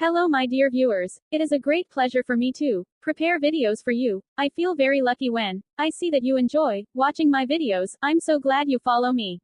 Hello my dear viewers, it is a great pleasure for me to prepare videos for you. I feel very lucky when I see that you enjoy watching my videos. I'm so glad you follow me.